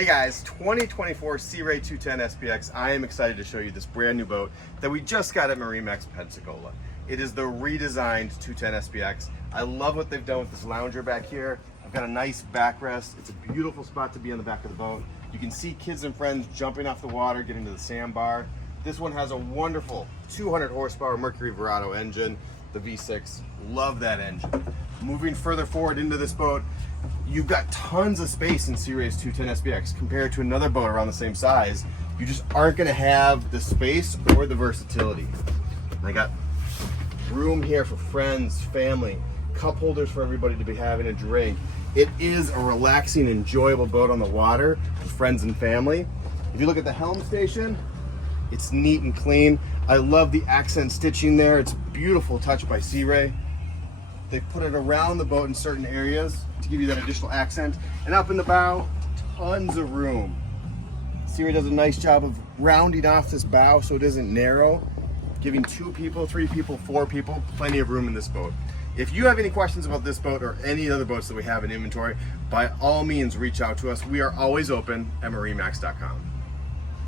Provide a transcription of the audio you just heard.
Hey guys, 2024 Sea Ray 210 SPX. I am excited to show you this brand new boat that we just got at MarineMax Pensacola. It is the redesigned 210 SPX. I love what they've done with this lounger back here. I've got a nice backrest. It's a beautiful spot to be on the back of the boat. You can see kids and friends jumping off the water, getting to the sandbar. This one has a wonderful 200 horsepower Mercury Verado engine, the V6. Love that engine. Moving further forward into this boat, you've got tons of space in Sea Ray's 210 SPX compared to another boat around the same size. You just aren't going to have the space or the versatility. I got room here for friends, family, cup holders for everybody to be having a drink. It is a relaxing, enjoyable boat on the water for friends and family. If you look at the helm station, it's neat and clean. I love the accent stitching there. It's a beautiful touch by Sea Ray. They put it around the boat in certain areas to give you that additional accent. And up in the bow, tons of room. Sea Ray does a nice job of rounding off this bow so it isn't narrow, giving 2 people, 3 people, 4 people, plenty of room in this boat. If you have any questions about this boat or any other boats that we have in inventory, by all means reach out to us. We are always open at MarineMax.com.